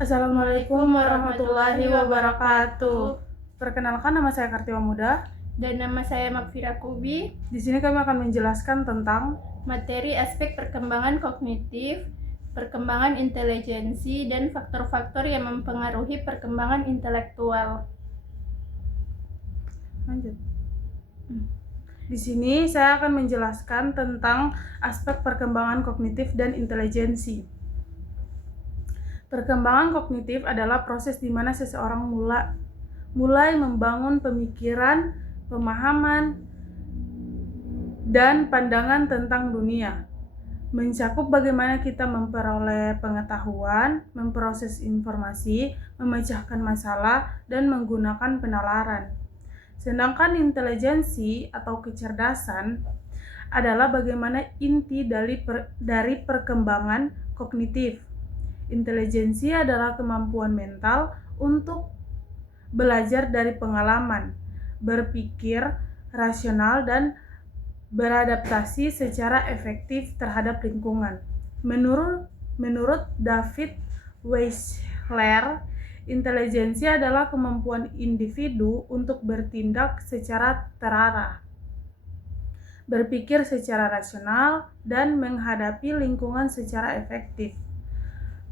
Assalamualaikum warahmatullahi wabarakatuh. Perkenalkan, nama saya Kartiwa Muda. Dan nama saya Makfira Kubi. Di sini kami akan menjelaskan tentang materi aspek perkembangan kognitif, perkembangan intelijensi, dan faktor-faktor yang mempengaruhi perkembangan intelektual. Lanjut. Di sini saya akan menjelaskan tentang aspek perkembangan kognitif dan intelijensi. Perkembangan kognitif adalah proses di mana seseorang mulai membangun pemikiran, pemahaman, dan pandangan tentang dunia. Mencakup bagaimana kita memperoleh pengetahuan, memproses informasi, memecahkan masalah, dan menggunakan penalaran. Sedangkan intelijensi atau kecerdasan adalah bagaimana inti dari perkembangan kognitif. Intelijensi adalah kemampuan mental untuk belajar dari pengalaman, berpikir rasional, dan beradaptasi secara efektif terhadap lingkungan. Menurut David Weisler, intelijensi adalah kemampuan individu untuk bertindak secara terarah, berpikir secara rasional, dan menghadapi lingkungan secara efektif.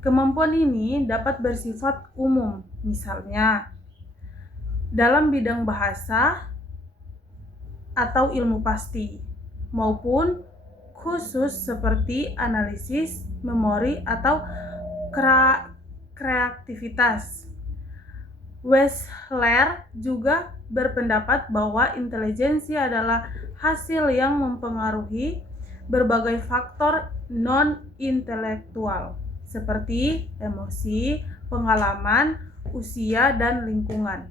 Kemampuan ini dapat bersifat umum, misalnya dalam bidang bahasa atau ilmu pasti, maupun khusus seperti analisis, memori, atau kreativitas. Weisler juga berpendapat bahwa intelijensi adalah hasil yang mempengaruhi berbagai faktor non-intelektual seperti emosi, pengalaman, usia, dan lingkungan.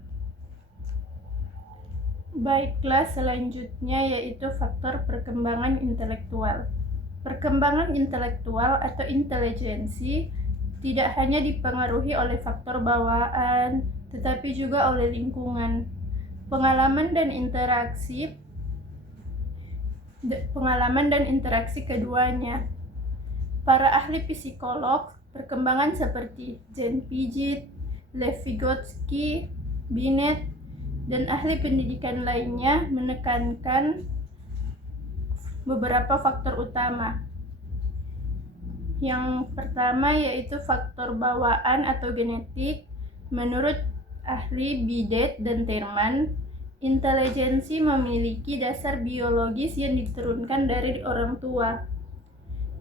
Baiklah, selanjutnya yaitu faktor perkembangan intelektual. Perkembangan intelektual atau intelijensi tidak hanya dipengaruhi oleh faktor bawaan, tetapi juga oleh lingkungan, pengalaman dan interaksi keduanya. Para ahli psikolog perkembangan seperti Jen Piaget, Lev Vygotsky, Binet, dan ahli pendidikan lainnya menekankan beberapa faktor utama. Yang pertama yaitu faktor bawaan atau genetik. Menurut ahli Binet dan Terman, intelijensi memiliki dasar biologis yang diturunkan dari orang tua.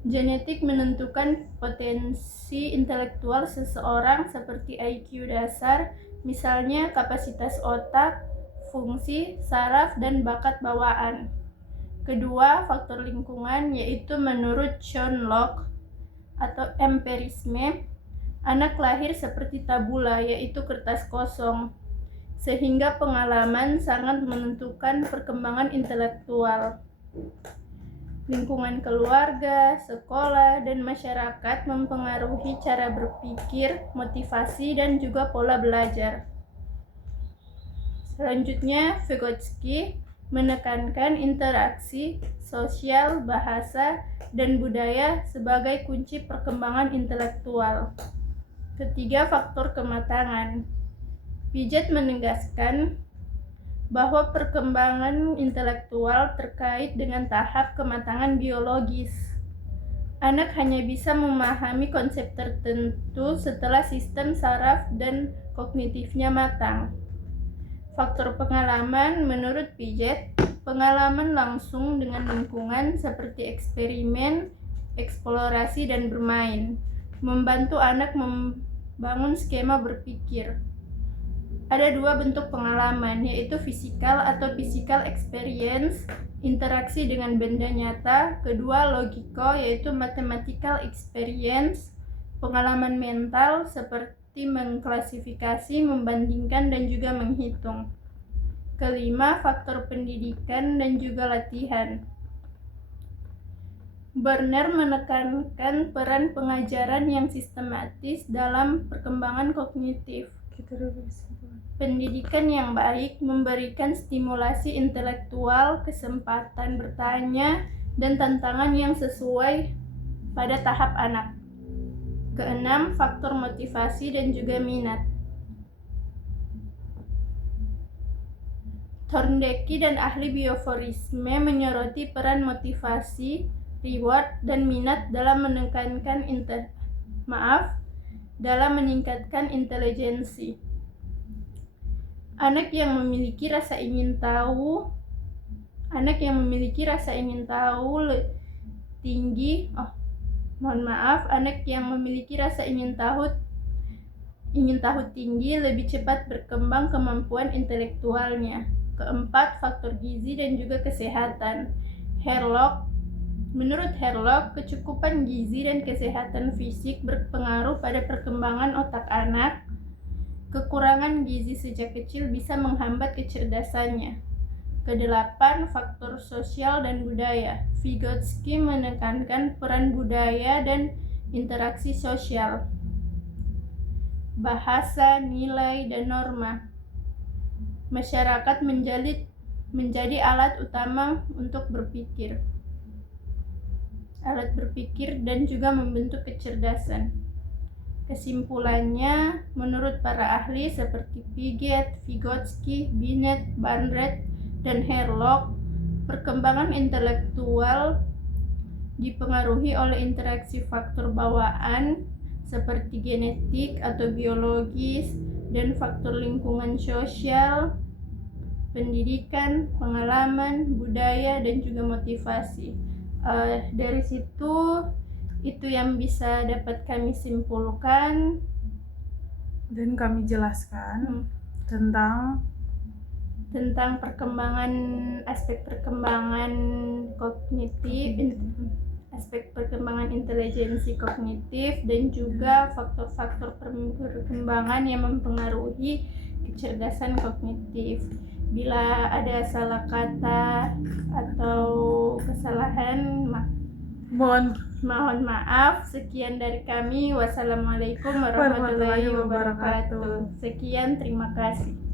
Genetik menentukan potensi intelektual seseorang seperti IQ dasar, misalnya kapasitas otak, fungsi, saraf, dan bakat bawaan. Kedua, faktor lingkungan, yaitu menurut John Locke atau empirisme, anak lahir seperti tabula, yaitu kertas kosong, sehingga pengalaman sangat menentukan perkembangan intelektual. Lingkungan keluarga, sekolah, dan masyarakat mempengaruhi cara berpikir, motivasi, dan juga pola belajar. Selanjutnya, Vygotsky menekankan interaksi sosial, bahasa, dan budaya sebagai kunci perkembangan intelektual. Ketiga, faktor kematangan. Piaget menegaskan bahwa perkembangan intelektual terkait dengan tahap kematangan biologis. Anak hanya bisa memahami konsep tertentu setelah sistem saraf dan kognitifnya matang. Faktor pengalaman, menurut Piaget, pengalaman langsung dengan lingkungan seperti eksperimen, eksplorasi, dan bermain, membantu anak membangun skema berpikir. Ada dua bentuk pengalaman, yaitu fisikal atau physical experience, interaksi dengan benda nyata. Kedua, logiko, yaitu mathematical experience, pengalaman mental seperti mengklasifikasi, membandingkan, dan juga menghitung. Kelima, faktor pendidikan dan juga latihan. Berner menekankan peran pengajaran yang sistematis dalam perkembangan kognitif. Pendidikan yang baik memberikan stimulasi intelektual, kesempatan bertanya, dan tantangan yang sesuai pada tahap anak. Keenam, faktor motivasi dan juga minat. Thorndike dan ahli bioforisme menyoroti peran motivasi, reward, dan minat dalam meningkatkan intelijensi. Anak yang memiliki rasa ingin tahu tinggi lebih cepat berkembang kemampuan intelektualnya. Keempat, faktor gizi dan juga kesehatan. Menurut Herlock, kecukupan gizi dan kesehatan fisik berpengaruh pada perkembangan otak anak. Kekurangan gizi sejak kecil bisa menghambat kecerdasannya. Kedelapan, faktor sosial dan budaya. Vygotsky menekankan peran budaya dan interaksi sosial. Bahasa, nilai, dan norma. Masyarakat menjadi alat utama untuk berpikir dan juga membentuk kecerdasan. Kesimpulannya, menurut para ahli seperti Piaget, Vygotsky, Binet, Barnard, dan Herlock, perkembangan intelektual dipengaruhi oleh interaksi faktor bawaan seperti genetik atau biologis dan faktor lingkungan sosial, pendidikan, pengalaman, budaya, dan juga motivasi. Dari situ itu yang bisa dapat kami simpulkan dan kami jelaskan tentang aspek perkembangan kognitif, aspek perkembangan intelijensi kognitif, dan juga faktor-faktor perkembangan yang mempengaruhi kecerdasan kognitif. Bila ada salah kata atau kesalahan, mohon maaf. Sekian dari kami. Wassalamualaikum warahmatullahi wabarakatuh. Sekian, terima kasih.